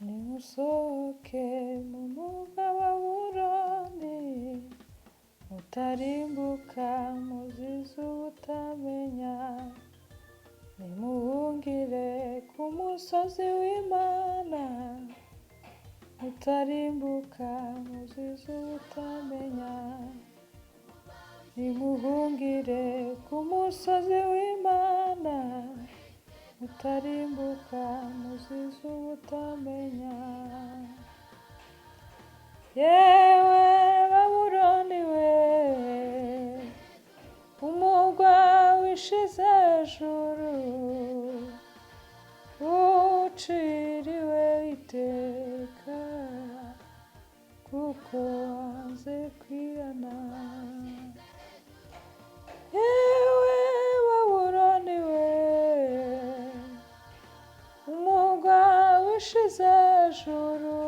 nimusohoke mu murwa wa Buroni, mutarimbuka muzize ubutamenya, nimuhungire ku musozi w'Imana, mutarimbuka muzize ubutamenya, nimuhungire ku musozi w'Imana, mutarimbuka muzize ubutamenya. Yewe Babuloni we, umurwa wishize ejuru, uciriwe iteka, kuko wanze kwihana. Yewe Babuloni we, umurwa wishize ejuru,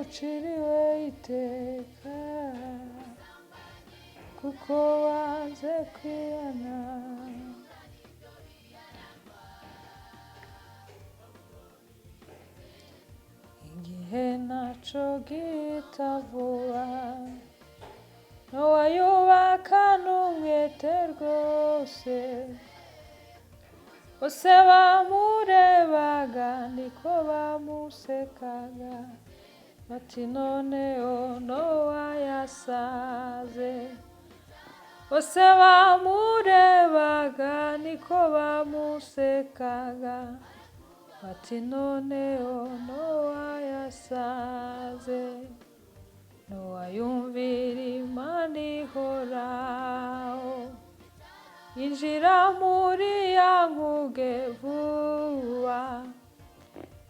uciriwe iteka, kuko wanze kwihana. Igihe naco gihita vuba, n'uwayubakana umwete rwose, bose bamurebaga niko bamusekaga, bati noneho Nowa yasaze. Bose bamurebaga niko bamusekaga, bati noneho Nowa yasaze. Nowa yumvira Imana ihoraho, injira muri ya nkuge vuba,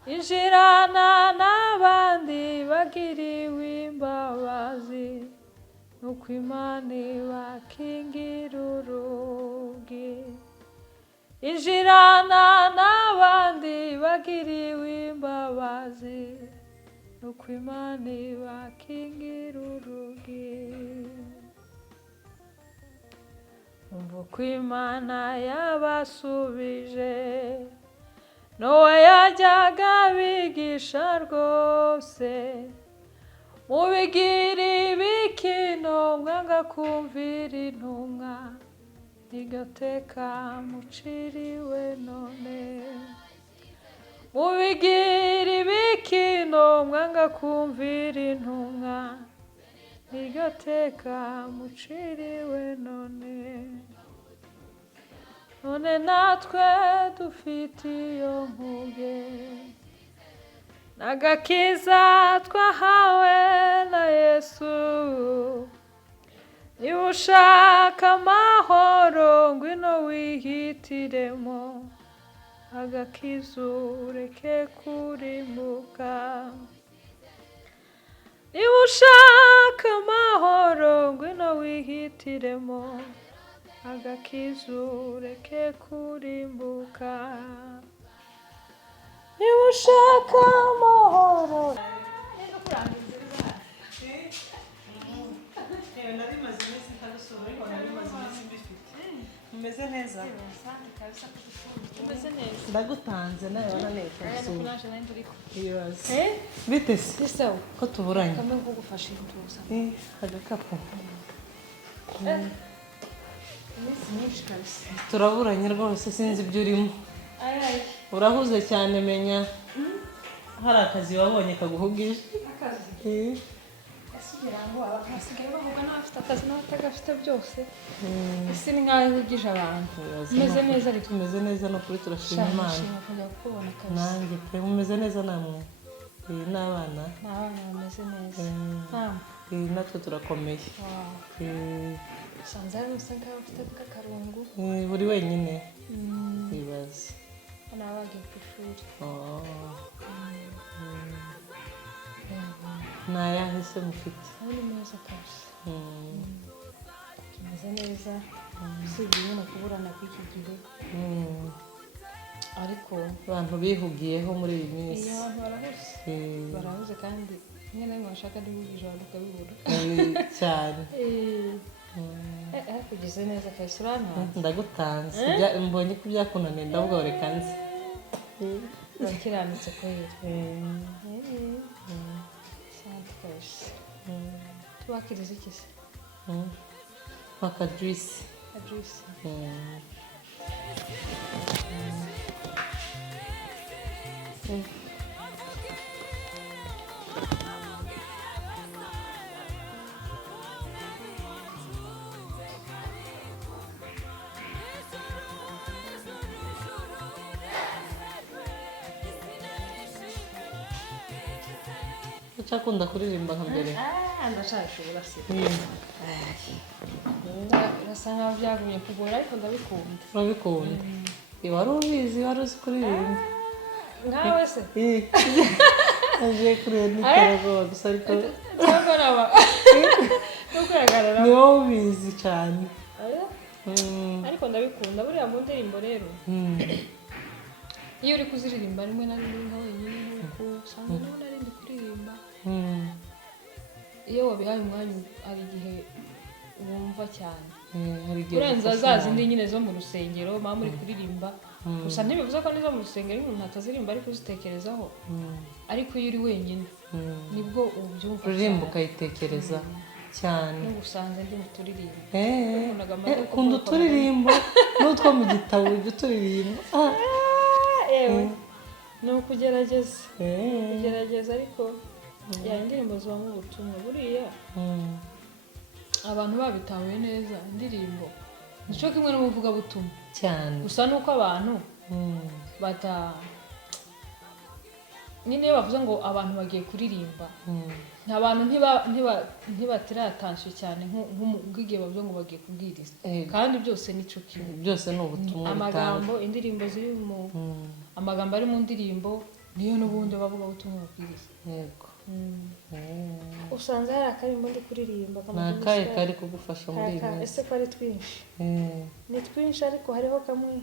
injirana n'abandi bagiriwe imbabazi, nuko Imana ibakingira urugi. Injirana n'abandi bagiriwe imbabazi, nuko Imana ibakingira urugi. Umva uko Imana yabasubije, Nowa yajyaga abigisha rwose, mubigira ibikino mwanga kumvira intumwa, iryo teka muciriwe none. Mubigira ibikino mwanga kumvira intumwa, iryo teka muciriwe none. None natwe dufite iyo nkuge, n'agakiza twahawe na Yesu. Niba ushaka amahoro ngwino wihitiremo, agakiza ureke kurimbuka. Niba ushaka amahoro ngwino wihitiremo, agakiza ureke kurimbuka. Niba ushaka amahoro. Umeze neza? Umeze neza. Ndagutanze nawe wananeka gusura. Ibibazo. Bite se? Bisawa. Ko tuburanye? Kamwe ko gufasha intuza. Agakapu. Iminsi myinshi kabisa. Turaburanye rwose sinzi ibyo urimo. Ayayi. Urahuze cyane menya. Hari akazi wabonye kaguhugije? Akazi? Asubira ngo abasigaye bavuga n'abafite akazi n'abatagafite byose. Isi ni nkaho ihugije abantu. Umeze neza ariko. Tumeze neza no kuri turashima Imana. Shimira kujya kubona akazi. Nanjye pe mumeze neza namwe. N'abana? N'abana bameze neza. Natwe turakomeye. Sanze ari usa nkaho ufite akarungu. Buri wenyine. Ibibazo. Nabagiye ku ishuri. Nayahe se mufite? Ni meza kabisa. Tumeze neza. Usibye nyine kuburana kw'iki gihe. Ariko abantu bihugiyeho muri iyi minsi. Iyo abantu barahuze. Barahuze kandi nyine bashaka n'ibijije bakabibura. Cyane. Kugeze neza kabisa urana. Ndagutanze. Mbonye ko byakunaniye ndabwo reka nzi. urakiranutse kweli sante kabisa tubakiriza iki se paka juice juice Ucakunda kuririmba nka mbere ndashashobora se urasa nkaho byagumye kugora ariko ndabikunda urabikunda wari ubizi wari uzi kuririmba nkawe se aje kureba n'iterabwoba gusa ariko cyangwa naba no kwihagarara ni wowe ubizi cyane ariko ndabikunda buriya mu ndirimbo rero iyo uri kuziririmba rimwe na rimwe nka wenyine nuko usanga nawe narindi kuririmba iyo wabihaye umwanya hari igihe wumva cyane urenza za zindi nyine zo mu rusengero mama muri kuririmba gusa ntibivuze ko nizo mu rusengero umuntu atazirimba ariko uzitekerezaho ariko iyo uri wenyine nibwo ubyumva uririmba ukayitekereza cyane n'ubusanzwe ndi mu turirimbo ukunda uturirimbo n'utwo mu gitabo ujya uturirimba yewe ni ukugerageza ariko indirimbo zibamo ubutumwa buriya abantu babitahuye neza indirimbo nicyo kimwe n'umuvugabutumwa cyane gusa nuko abantu nyine iyo bavuze ngo abantu bagiye kuririmba abantu ntibatira atansiyo cyane nk'igihe bavuze ngo bagiye kubwiriza kandi byose nico kimwe byose ni ubutumwa amagambo indirimbo ziri mu amagambo ari mu ndirimbo niyo n'ubundi bavuga ubutumwa babwiriza yego usanze hari akarimbo ndi kuririmba nakaye kari kugufasha muri iyi minsi ese ko ari twinshi ni twinshi ariko hariho kamwe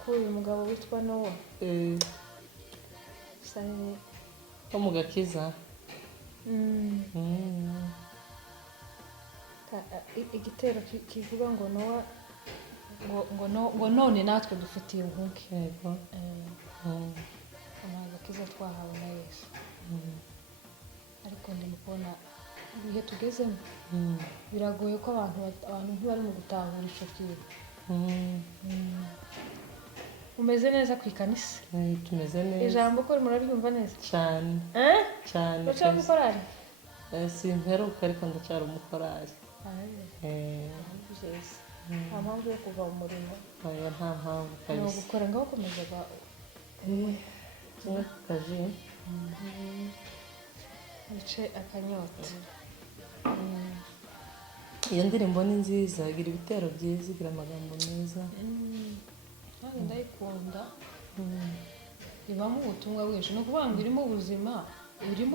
k'uyu mugabo witwa Nowa wo mu gakiza igitero kivuga ngo Nowa ngo none natwe dufitiye inkuke yego agakiza twahawe na Yesu ariko ndi kubona ibihe tugezemo biragoye ko abantu ntibari mu gutahura icyo kintu umeze neza ku ikanisa tumeze neza ijambo ko muraryumva neza cyane cyane uca gukorari simperuka ariko ndacyari umukorari nta mpamvu yo kuva mu murimo nta mpamvu ni kabisa ugukora ngaho ukomeza kimwe ku kaji wice akanyota iyo ndirimbo ni nziza igira ibitero byiza igira amagambo meza nanjye ndayikunda ibamo ubutumwa bwinshi ni ukuvuga ngo irimo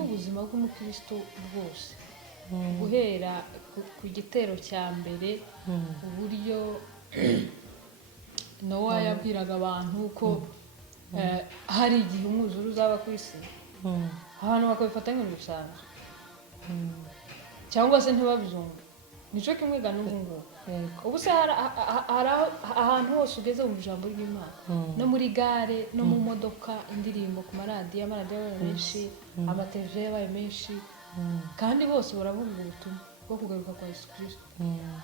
ubuzima bw'umukristo bwose guhera ku gitero cya mbere uburyo Nowa yabwiraga abantu ko hari igihe umwuzure uzaba ku isi abantu bakabifata nk'ibintu bisanzwe cyangwa se ntibabyumve nicyo kimwe ga n'ubu ngubu ubu se hari ahantu hose ugeze mu ijambo ry'Imana no muri gare no mu modoka indirimbo ku amaradiyo yabaye menshi amateleviziyo yabaye menshi kandi bose baravuga ubutumwa bwo kugaruka kwa Yesu Kristo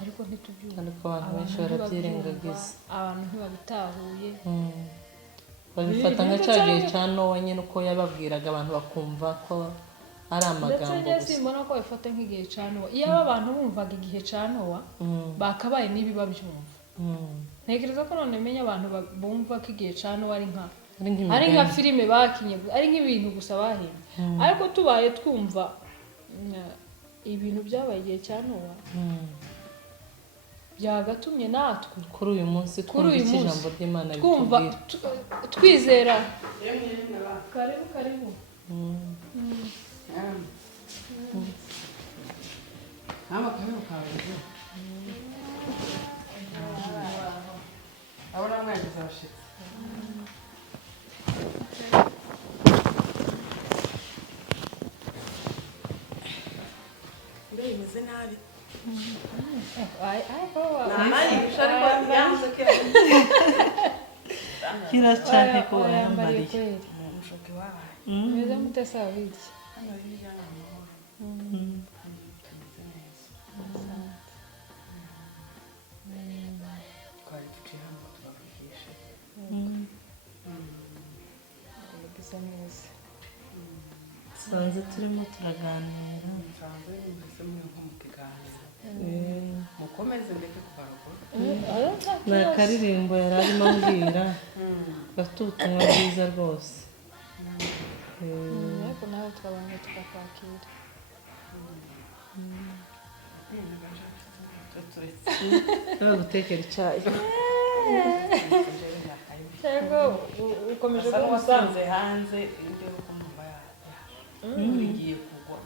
ariko ntitubyumva ariko abantu benshi barabyirengagiza abantu ntibabitahuye babifata nka cya gihe cya Nowa nyine uko yababwiraga abantu bakumva ko ari amagambo gusa ndetse simbona ko babifata nk'igihe cya Nowa iyo abantu bumvaga igihe cya Nowa bakabaye n'ibi babyumva ntekereza ko none menya abantu bumva ko igihe cya Nowa ari nka filime bakinye ari nk'ibintu gusa bahimbye ariko tubaye twumva ibintu byabaye igihe cya Nowa byagatumye natwe kuri uyu munsi twumva iki ijambo ry'Imana twumva twizera karibu Mama karibu kawe abona mwagize abashitsi imeze nabi kiracake ko wayambariye wayambariye kweli umushoke wabaye meze mutesa wiki hano hirya ni amahoro tumeze neza twari duciye hano ngo tubavugishe bisa neza sanze turimo turaganira nsanzwe mwese muri nko mu kiganiro mukomeze ndeke kugaragura ni akaririmbo yari arimo ambwira gafite ubutumwa bwiza rwose ariko nawe twabanje tukakwakira gutekera icyayi cyangwa ukomeje asa kuba n'uwasanze hanze ibyo uko mumva igiye kugwa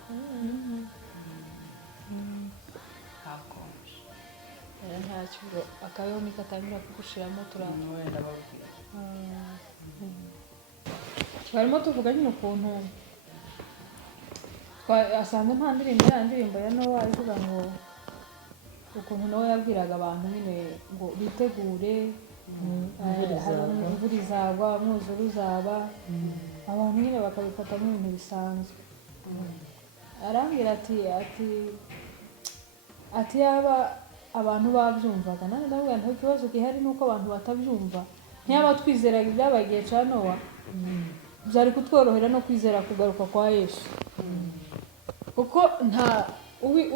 hakonje ntacyo akabeho niko atangira kugushiramo turaba wenda babwira barimo tuvuga nyine ukuntu asanzwe nta ndirimbo ya ndirimbo ya Nowa ivuga ngo ukuntu Nowa yabwiraga abantu nyine ngo bitegure imvura izagwa umwuzure uzaba abantu nyine bakabifata nk'ibintu bisanzwe arambwira ati yaba abantu babyumvaga nanjye ndavuga nta kibazo gihari nuko abantu batabyumva ntiyaba twizeraga ibyabaye igihe cya Nowa byari kutworohera no kwizera kugaruka kwa Yesu kuko nta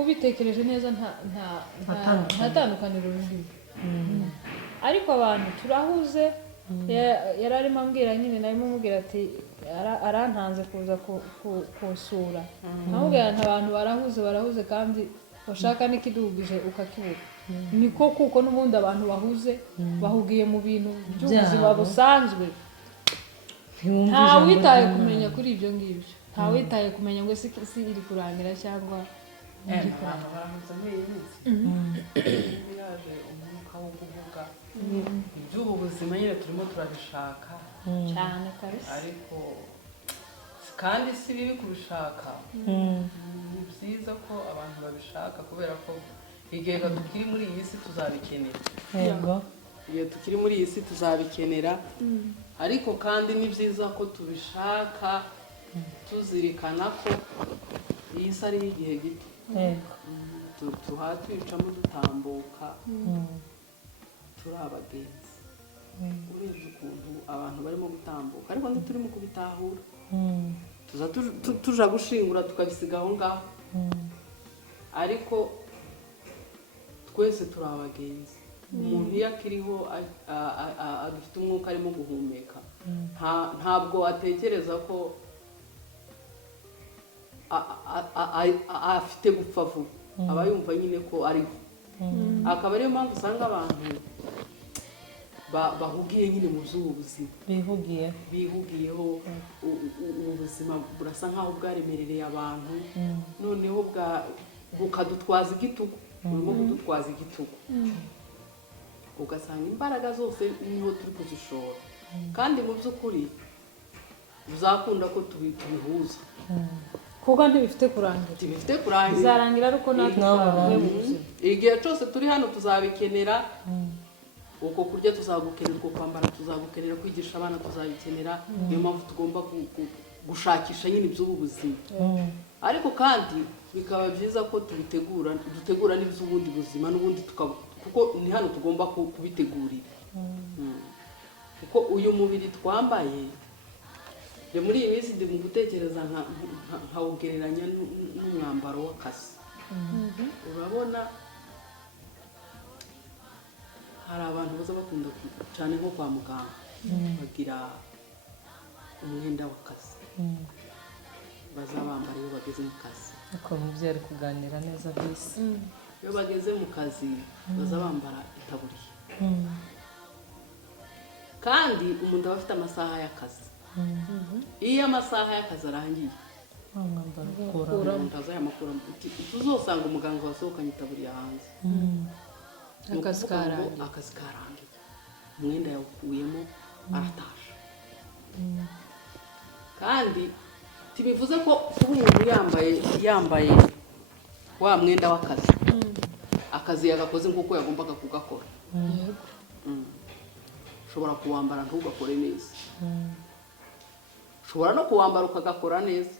ubitekereje neza nta tandukaniro ririmo ariko abantu turahuze yari arimo ambwira nyine narimo mubwira ati arantanze kuza kusura namubwira nti abantu barahuze kandi bashaka n'ikiduhugije ukakibura niko kuko n'ubundi abantu bahuze bahugiye mu bintu by'ubuzima busanzwe nta witaye kumenya kuri ibyo ngibyo nta witaye kumenya ngo isi iri kurangira cyangwa iri kurangira baramuze muri iyi minsi yaje umwuka wo kuvuga iby'ubu buzima nyine turimo turabishaka cyane kabisa ariko kandi si bibi kubishaka ni byiza ko abantu babishaka kubera ko igihe tukiri muri iyi si tuzabikenera yego igihe tukiri muri iyi si tuzabikenera ariko kandi ni byiza ko tubishaka tuzirikana ko iyi si ari igihe gito twicamo dutambuka turi abagenzi urebye ukuntu abantu barimo gutambuka ariko turimo kubitahura tuza tuja gushingura tukabisiga aho ngaho ariko twese turi abagenzi umuntu iyo akiriho agifite umwuka arimo guhumeka ntabwo atekereza ko afite gupfa vuba aba yumva nyine ko ariho akaba ariyo mpamvu usanga abantu bahugiye nyine mu by'ubu buzima bihugiyeho ubuzima burasa nk'aho bwaremerereye abantu noneho bukadutwaza igitugu burimo kudutwaza igitugu ugasanga imbaraga zose niho turi kuzishora kandi mu by'ukuri bizakunda ko tubihuza kuko ntibifite kurangira bizarangira ariko natwe igihe cyose turi hano tuzabikenera uko kurya tuzagukenera uko kwambara tuzagukenera kwigisha abana tuzabikenera niyo mpamvu tugomba gushakisha nyine iby'ubu buzima ariko kandi bikaba byiza ko dutegura n'iby'ubundi buzima n'ubundi kuko ni hano tugomba kubitegurira kuko uyu mubiri twambaye muri iyi minsi ndi mu gutekereza nkawugereranya n'umwambaro w'akazi urabona hari abantu baza bakunda cyane nko kwa muganga bagira umwenda w'akazi baza bambara iyo bageze mu kazi uko mubyeyi ari kuganira neza bisi iyo bageze mu kazi baza bambara itaburiya kandi umuntu aba afite amasaha y'akazi iyo amasaha y'akazi arangiye umuntu azayamukuramo tuzosanga umuganga wasohokanye itaburiya hanze akazi karangiye umwenda yawukuyemo arataje kandi tibivuze ko kuba umuntu yambaye wa mwenda w'akazi akazi yagakoze nk'uko yagombaga kugakora ushobora kuwambara ntugakore neza, ushobora no kuwambara ukagakora neza.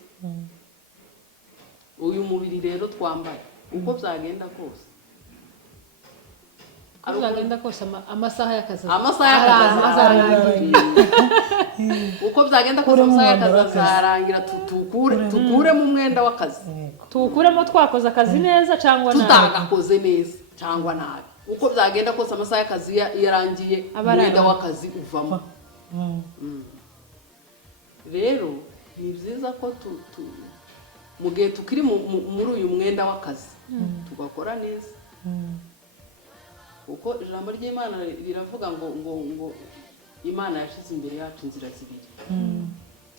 Uyu mubiri rero twambaye uko byagenda kose, amasaha y'akazi uko byagenda kose amasaha y'akazi azarangira, tukuremo umwenda w'akazi, tuwukuremo twakoze akazi neza cyangwa nabi, tutagakoze neza cyangwa nabi. Uko byagenda kose amasaha y'akazi yarangiye, umwenda w'akazi uvamo. Rero ni byiza ko mu gihe tukiri muri uyu mwenda w'akazi tugakora neza, kuko ijambo ry'Imana riravuga ngo Imana yashize imbere yacu inzira zibiri,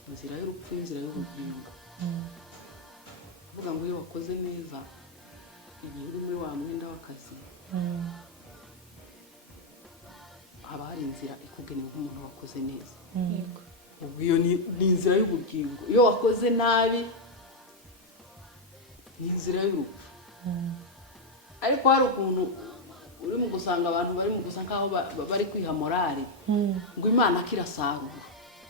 inzira y'urupfu, inzira y'ubugingo. Kuvuga ngo iyo wakoze neza igihe uri muri wa mwenda w'akazi, haba hari inzira ikugenewe nk'umuntu wakoze neza. Ubwo iyo ni inzira y'ubugingo. Iyo wakoze nabi ni inzira y'urupfu. Ariko hari ukuntu uri mu gusanga abantu bari mu gusa nkaho bari kwiha morale ngo Imana kirasarura,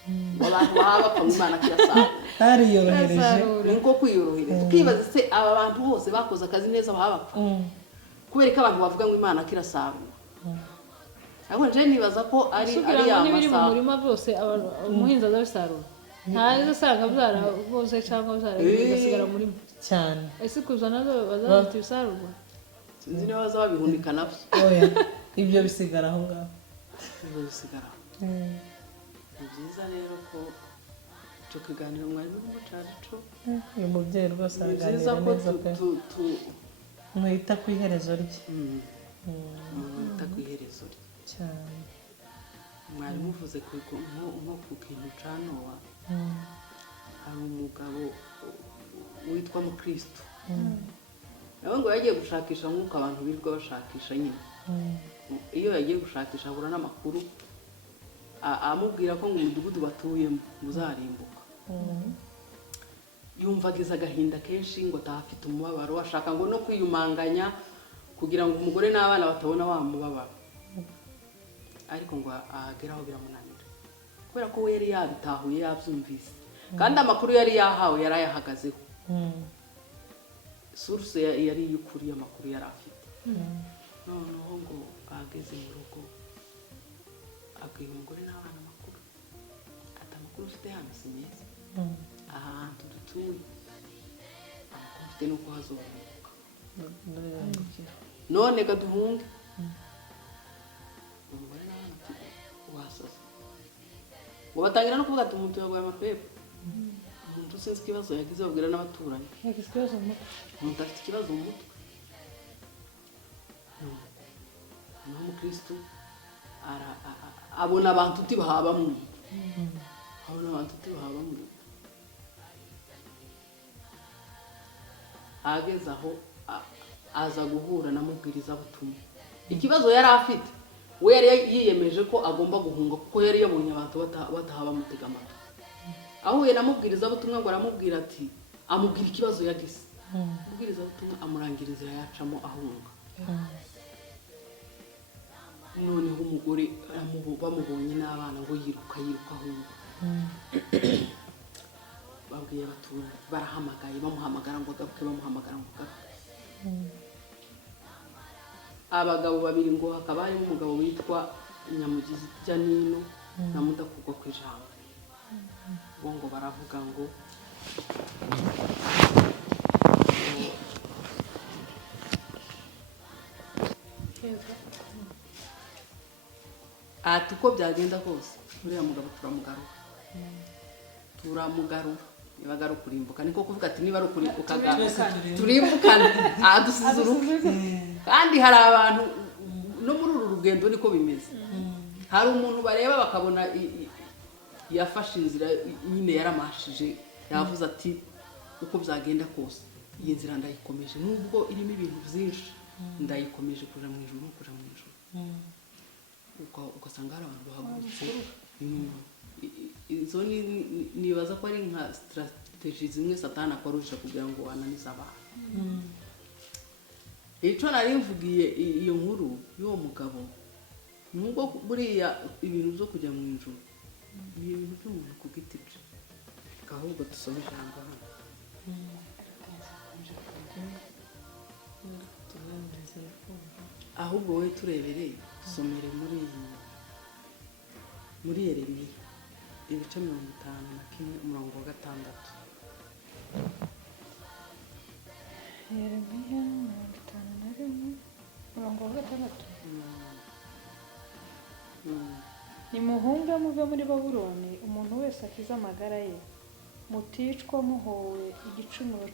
ngo abantu baba bapfa Imana kirasarura, ariyorohereje, niko kwiyorohereza. Ukibaza se aba bantu bose bakoze akazi neza baba bapfa kubera ko abantu bavuga ngo Imana kirasarura. Ariko nje nibaza ko ari ya n'ibiri mu murima byose umuhinzi azabisarura, ntazo usanga byaraboze cyangwa bigasigara muri cyane. Ese kuzana bazafite ibisarurwa, sinzi niba bazabihunika nabyo. Ibyo bisigara aho ngaho, ibyo bisigara. Ni byiza rero ko cyo kiganiro mwari muri cyacu, uyu mubyeyi rwose araganira neza pe, mwita ku iherezo rye, mwita ku iherezo rye cyane. Mwari muvuze nko ku kintu cya Nowa, hari umugabo witwa Mukristo, nawe ngo yagiye gushakisha nk'uko abantu birirwa bashakisha nyine. Iyo yagiye gushakisha ahura n'amakuru amubwira ko ngo umudugudu batuyemo uzarimbuka. Yumvagiza agahinda kenshi, ngo atafite umubabaro, ashaka ngo no kwiyumanganya kugira ngo umugore n'abana batabona wa mubabaro. Ariko ngo ahageraho biramunanira kubera ko we yari yabitahuye, yabyumvise, kandi amakuru yari yahawe yari ayahagazeho. Source yari y'ukuri, amakuru yari afite. Noneho ngo ageze mu rugo abwira umugore n'abana amakuru, ati amakuru ufite hano si meza, aha hantu dutuye amakuru ufite nuko hazohinduka, none ga duhunge. Umugore n'abana ati wasaze, ngo batangira no kuvuga ati umuntu yaguye amapepwe, umuntu sinzi ikibazo yagize, babwira n'abaturanyi umuntu afite ikibazo mu mutwe. Naho Umukristo abona abantu utibahaba mu nda, abona abantu utibahaba mu nda. Ageze aho aza guhura na mubwirizabutumwa. Ikibazo yari afite, we yari yiyemeje ko agomba guhunga kuko yari yabonye abantu bataha bamutega amatwi. Ahuye na mubwirizabutumwa ngo aramubwira ati, amubwira ikibazo yagize. Mubwirizabutumwa amurangira inzira yacamo ahunga. Noneho umugore bamubonye n'abana ngo yiruka ahunga. Babwiye abaturage, barahamagaye, bamuhamagara ngo agaruke, bamuhamagara ngo agaruke. Abagabo babiri ngo hakaba harimo umugabo witwa Nyamugizi Janino na Mudakugwa ku ijambo. Bo ngo baravuga ngo ati uko byagenda kose uriya mugabo turamugarura niba ari ukurimbuka, niko kuvuga ati niba ari ukurimbuka turimbukane, dusize urupfu. Kandi hari abantu no muri uru rugendo niko bimeze, hari umuntu bareba bakabona yafashe inzira nyine yaramashije, yavuze ati uko byagenda kose iyi nzira ndayikomeje, nubwo irimo ibintu byinshi ndayikomeje kuja mu ijuru. Ugasanga hari abantu bahagurutse. Izo nibaza ko ari nka strategy zimwe Satani akoresha kugira ngo ananize abantu. Icyo nari mvugiye iyo nkuru y'uwo mugabo nubwo buriya ibintu byo kujya mu ijuru ni ibintu by'umuntu ku giti cye ahubwo dusome ijambo hano ahubwo wowe turebereye dusomere muri Yeremiya ibice 51 umurongo wa 6. Yeremiya 51 umurongo wa 6. Nimuhunge muve muri Babuloni umuntu wese akize amagara ye, muticwa muhowe igicumuro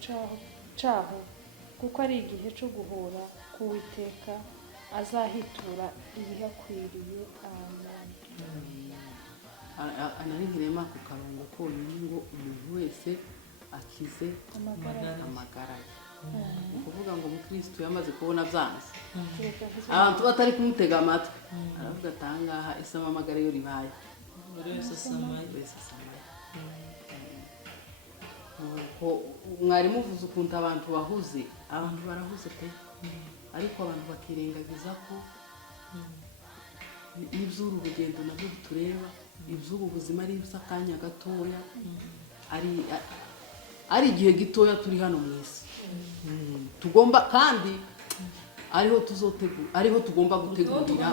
cyaho kuko ari igihe cyo guhora k'Uwiteka azahitura ibihakwiriye. Amen. Anarihirema ku karongo konyine ngo umuntu wese akize amagara ye. Ukuvuga ngo umukristo yamaze kubona byanze abantu batari kumutega amatwi aravuga atangaha ese amagara yo ribaye buri wese asamaye mwari muvuze ukuntu abantu bahuze abantu barahuze pe ariko abantu bakirengagiza ko iby'uru rugendo nabyo tureba iby'ubu buzima ari iby'akanya gatoya ari igihe gitoya turi hano mu isi tugomba kandi ariho tugomba gutegurira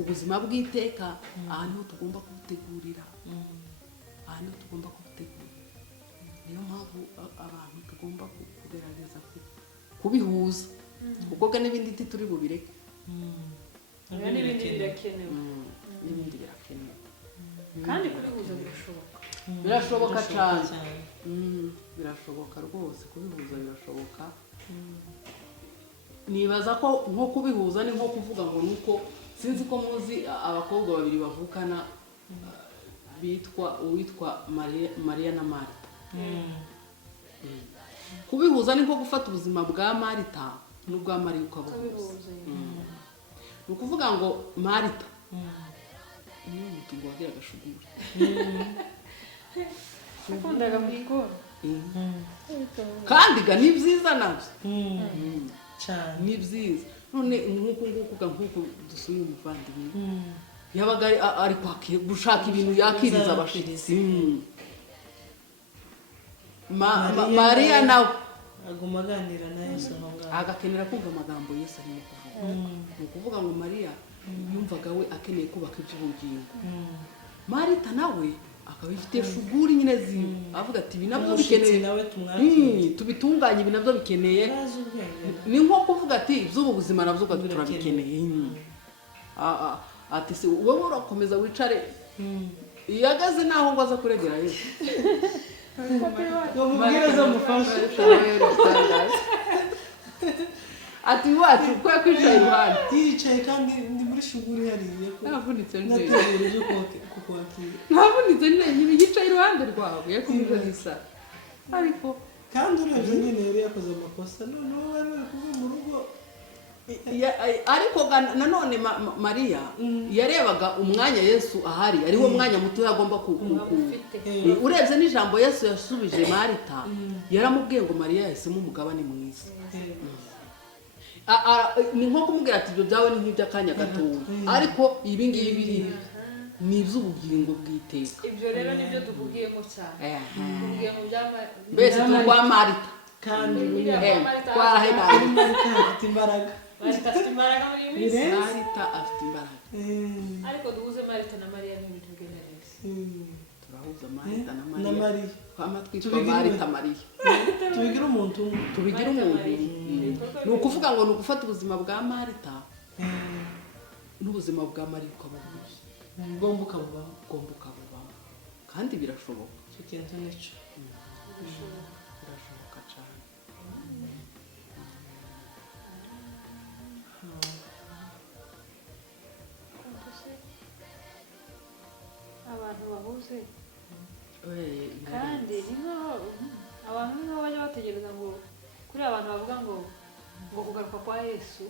ubuzima bw'iteka. Aha niho tugomba kubutegurira niyo mpamvu abantu tugomba kugerageza kubihuza kuko n'ibindi turi bubireke n'ibindi birakenewe kandi kubihuza birashoboka cyane birashoboka rwose kubihuza birashoboka. Nibaza ko nko kubihuza ni nko kuvuga ngo nuko sinzi ko muzi abakobwa babiri bavukana uwitwa Mariya na Marita. Kubihuza ni nko gufata ubuzima bwa Marita n'ubwa Mariya ukabuhuza. Ni ukuvuga ngo Marita niyo mutungo wagira agashugura yakundaga mu igoro kandi ga ni byiza nabyo ni byiza. None nk'uko dusuye umuvandimwe yabaga ari gushaka ibintu yakiriza abashitsi. Mariya nawe aguma aganira na Yesu agakenera kumva amagambo Yesu arimo kuvuga. Ni ukuvuga ngo Mariya yumvaga we akeneye kubaka iby'ubugingo, Marita nawe akaba ifite shuguri nyine ziwe avuga ati ibi nabyo bikeneye tubitunganye, ibi nabyo bikeneye. Ni nko kuvuga ati iby'ubu buzima nabyo turabikeneye. Ati se wowe urakomeza wicare yagaze naho ngo aza kuregera Yesu mubwiriza mufashe ati wacu ko yakwicaye iruhande yicaye kandi ndi muri shuguri hariye ko navunitse nategereje kukwakira navunitse nyine yicaye iruhande rwawe yakumva gisa ariko kandi urebye nyine yari yakoze amakosa none wowe bari kuva mu rugo. Ariko nanone Mariya yarebaga umwanya Yesu ahari ariwo mwanya muto yagomba urebye n'ijambo Yesu yasubije Marita yaramubwiye ngo Mariya yahisemo umugabane mwiza. Ni nko kumubwira ati ibyo byawe ni nk'iby'akanya gatoya ariko ibi ngibi biri ni iby'ubugingo bw'iteka. Ibyo rero nibyo tuvugiyemo cyane tuvugiye mu mbese turwa Marita kandi twahera afite imbaraga Marita afite imbaraga muri iyi minsi. Marita afite imbaraga ariko duhuze Marita na Mariya n'ibintu bigenda neza. turahuza Marita na na Mariya Mariya kwama twitwa Marita Mariya tubigira umuntu ni ukuvuga ngo ni ugufata ubuzima bwa Marita n'ubuzima bwa Mariya ukabuhuza ugomba ukabubamo kandi birashoboka. icyo kintu nicyo birashoboka cyane. Abantu bahuze kandi abantu niho bajya bategereza ngo kuri abantu bavuga ngo kugaruka kwa Yesu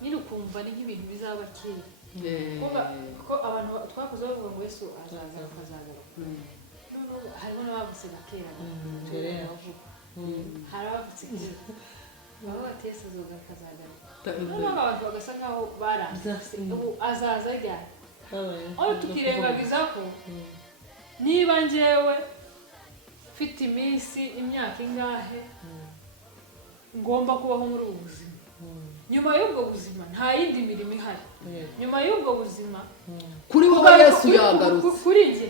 nyine ukumva ni nk'ibintu bizaba kera ko abantu twakoze bavuga ngo Yesu azagaruka harimo n'abavuze kera hari abavutse kera baba bati Yesu azogaruka azagaruka noneho abantu bagasa nkaho barambise ubu azaza ryari aho tukirengagiza ko niba njyewe mfite iminsi imyaka ingahe ngomba kubaho muri ubu buzima nyuma y'ubwo buzima nta yindi mirimo ihari nyuma y'ubwo buzima kuri wowe Yesu yagarutse kuri njye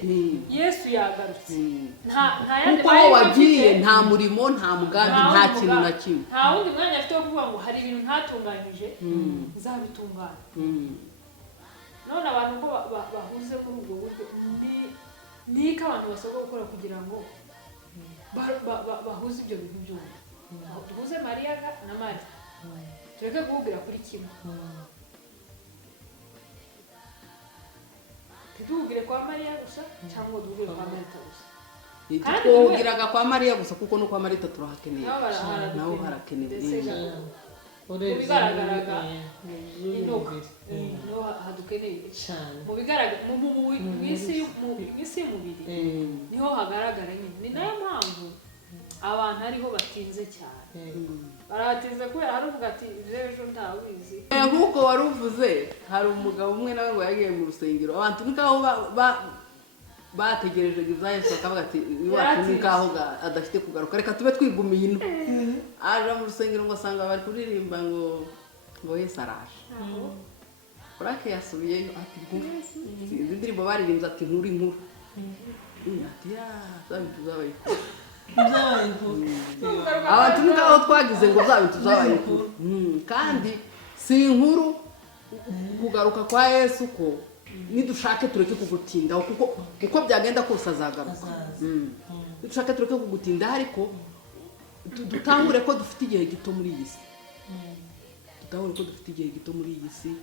Yesu yagarutse nta yandi kuko aho wagiye nta murimo nta mugambi nta kintu na kimwe nta wundi mwanya afite wo kuvuga ngo hari ibintu ntatunganyije nzabitunganya none abantu ko bahuze muri ubwo buryo niko abantu basabwa gukora kugira ngo bahuze ibyo bintu byombi duhuze Mariya na Marita tureke guhugira kuri kimwe tuduhugire kwa Mariya gusa cyangwa duhugire kwa Marita gusa twahugiraga kwa Mariya gusa kuko no kwa Marita turahakeneye nabo harakenewe bigaragaraga inoka niho hadukeneye mu bigaragara mu isi y'umubiri niho hagaragara nyine ni nayo mpamvu abantu ariho batinze cyane baratinze kubera hari uvuga ati ejo ntawizi nk'uko wari uvuze hari umugabo umwe nawe ngo yagiye mu rusengero abantu nikaho bategereje ibya Yesu akavuga ati iwacu nikaho adafite kugaruka reka tube twigumiye ino aje mu rusengero ngo asanga bari kuririmba ngo Yesu araje urake yasubiyeyo ati izi ndirimbo baririmbye ati nkuru ati zabintu zabaye abantu nikaho twagize ngo zabintu zabaye kandi si inkuru kugaruka kwa Yesu ko nidushake tureke kugutindaho kuko byagenda kose azagaruka dushake tureke kugutindaho ariko dutangure ko dufite igihe gito muri iyi si dutangure ko dufite igihe gito muri iyi si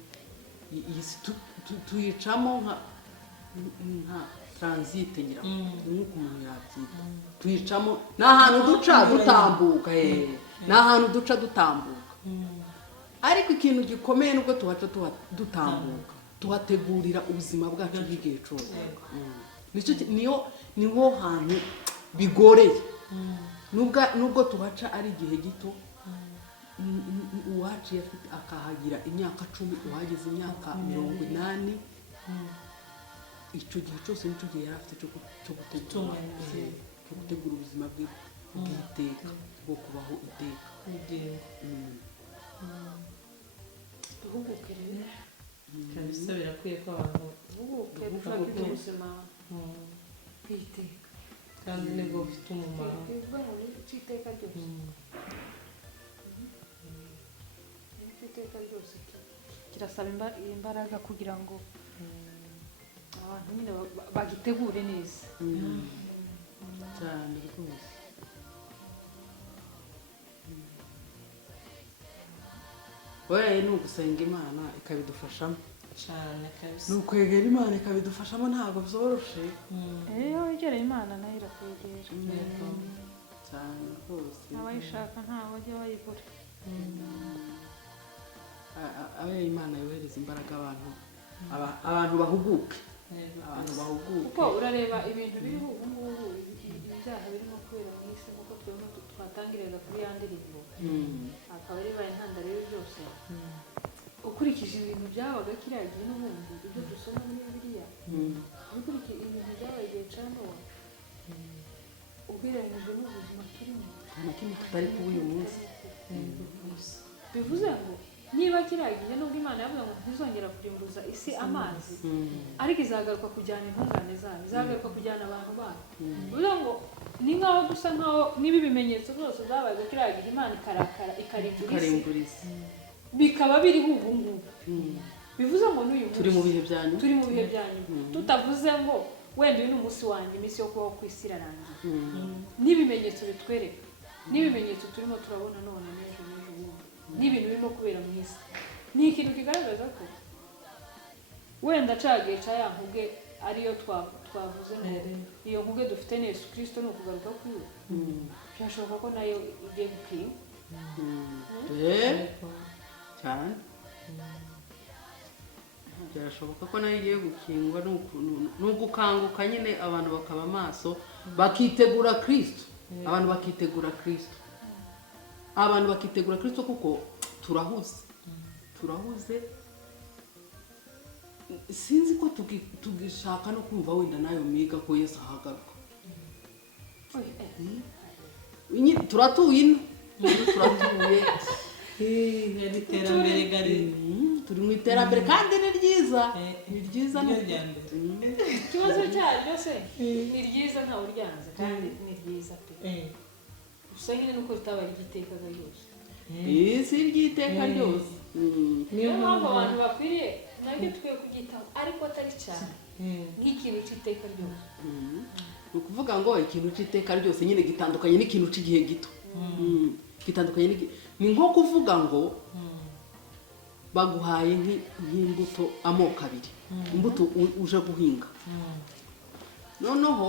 tuyicamo nka transite ngira nk'uko umuntu yabyita tuyicamo ni ahantu duca dutambuka ni ahantu duca dutambuka ariko ikintu gikomeye nubwo tuhaca dutambuka tuhategurira ubuzima bwacu bw'igihe cyose niho hantu bigoreye nubwo tuhaca ari igihe gito uwaciye akahagira imyaka 10 uhageze imyaka 80 icyo gihe cyose nicyo gihe yari afite cyo gutegura ubuzima bwe bw'iteka bwo kubaho iteka duhuguke rero kabisa birakwiye ko abantu duhuguke dushaka ubuzima bw'iteka kandi nibwo bufite umumaro bivuga ngo iteka ryose iteka ryose kirasaba imbaraga kugira ngo abantu nyine bagitegure neza cyane rwose wewe ni ugusenga Imana ikabidufashamo cyane kabisa ni ukwegera Imana ikabidufashamo ntabwo byoroshe iyo wegereye Imana nayo irakwegera cyane rwose abayishaka ntawe bajya bayibura abe Imana yohereza imbaraga abantu bahuguke abantu bahuguke kuko urareba ibintu biriho ubu ngubu ibyaha birimo kubera mu isi nk'uko twatangiriraga kuri ya ndirimbo akaba ari baye intandaro y'ibyo byose ukurikije ibintu byabaga kiriya gihe n'ubundi ibyo dusoma muri Bibiliya ukurikije ibintu byabaye igihe cya Nowa ugereranyije n'ubuzima turimo nta kintu tutari kuba uyu munsi bivuze ngo niba kiriya gihe nubwo Imana yavuga ngo ntizongera kurimbuza isi amazi ariko izagaruka kujyana intungane zayo izagaruka kujyana abantu bayo bivuze ngo ni nkaho dusa nkaho niba ibimenyetso byose byabaye kiriya gihe Imana ikarakara ikarimbura isi bikaba biriho ubu ngubu bivuze ngo n'uyu munsi turi mu bihe bya nyuma tutavuze ngo wenda uyu ni umunsi wanjye iminsi yo kubaho ku isi irarangiye n'ibimenyetso bitwereka n'ibimenyetso turimo turabona none n'ejo n'ibintu birimo kubera mu isi ni ikintu kigaragaza ko wenda cagiye ca ya nkuge ariyo twavuze ngo iyo nkuge dufite ni Yesu Kristo ni ukugaruka kwiwe byashoboka ko nayo igiye gukwiye cyane byashoboka ko nayo igiye gukingwa n'ugukanguka nyine abantu bakaba amaso bakitegura Kristo abantu bakitegura Kristo abantu bakitegura Kristo kuko turahuze sinzi ko tugishaka no kumva wenda nayo miga ko Yesu ahagaruka turatuye ino turatuye iterambere gari turi mu iterambere kandi ni ryiza ikibazo cyaryo se ni ryiza ntawe uryanze kandi ni ryiza pe gusa nyine nuko ritabaye igiteka ryose si iry'iteka ryose niyo mpamvu abantu bakwiriye nabyo tukwiye kubyitaho ariko atari cyane nk'ikintu cy'iteka ryose ni ukuvuga ngo ikintu cy'iteka ryose nyine gitandukanye n'ikintu cy'igihe gito gitandukanye ni nko kuvuga ngo baguhaye nk'imbuto amoko abiri imbuto uje guhinga noneho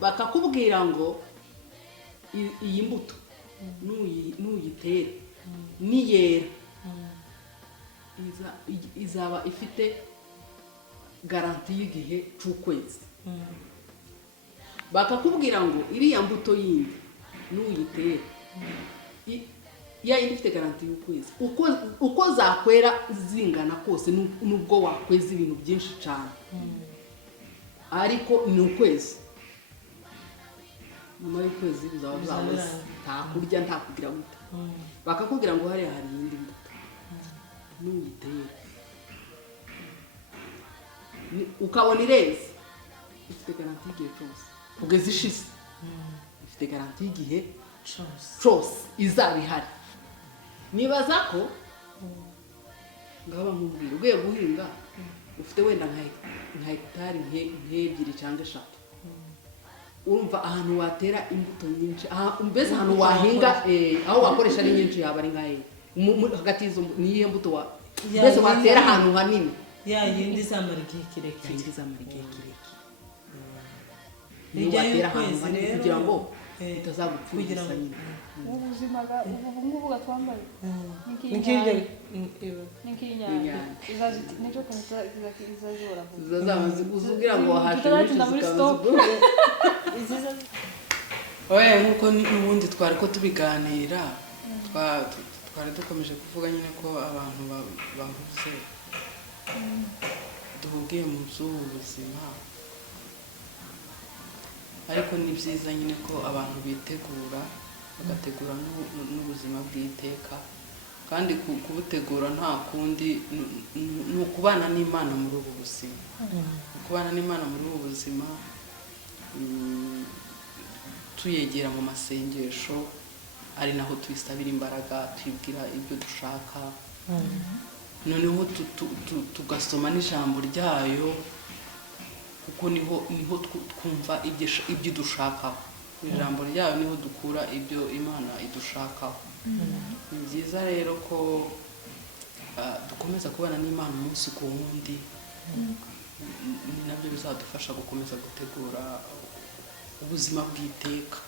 bakakubwira ngo iyi mbuto nuyitere niyera izaba ifite garanti y'igihe cy'ukwezi bakakubwira ngo iriya mbuto yindi nuyitere yayindi ifite garanti y'ukwezi uko zakwera zingana kose nubwo wakweza ibintu byinshi cyane ariko ni ukwezi nyuma y'ukwezi uzaba uzabuze nta kurya nta kugira gute bakakubwira ngo hariya hari iyindi mbuto nuyitere ukabona ireze ifite garanti y'igihe cyose kugeza ishize ifite garanti y'igihe cyose izaba ihari nibaza ko ngaba nkubwira ugiye guhinga ufite wenda nka hegitari nk'ebyiri cyangwa 3 urumva ahantu watera imbuto nyinshi mbese ahantu wahinga aho wakoresha ari nyinshi yaba ari nkahe hagati y'izo niyihe mbuto mbese watera ahantu hanini yindi zamara igihe kirekire niyo watera ahantu hanini kugira ngo utazagupfundisa nyine ubuzima ngubu gatwambaye n'ikinyanya nicyo kintu izazora zazamaze kuzugira ngo wahashe oya nkuko n'ubundi twari ko tubiganira twari dukomeje kuvuga nyine ko abantu bahuze duhugiye mu by'ubu buzima ariko ni byiza nyine ko abantu bitegura bagategura n'ubuzima bw'iteka kandi kubutegura nta kundi ni ukubana n'Imana muri ubu buzima ukubana n'Imana muri ubu buzima tuyegera mu masengesho ari naho tuyisabira imbaraga twibwira ibyo dushaka noneho tugasoma n'ijambo ryayo kuko niho twumva ibyo dushakaho ijambo ryayo niho dukura ibyo Imana idushakaho ni byiza rero ko dukomeza kubana n'Imana umunsi ku wundi ni nabyo bizadufasha gukomeza gutegura ubuzima bw'iteka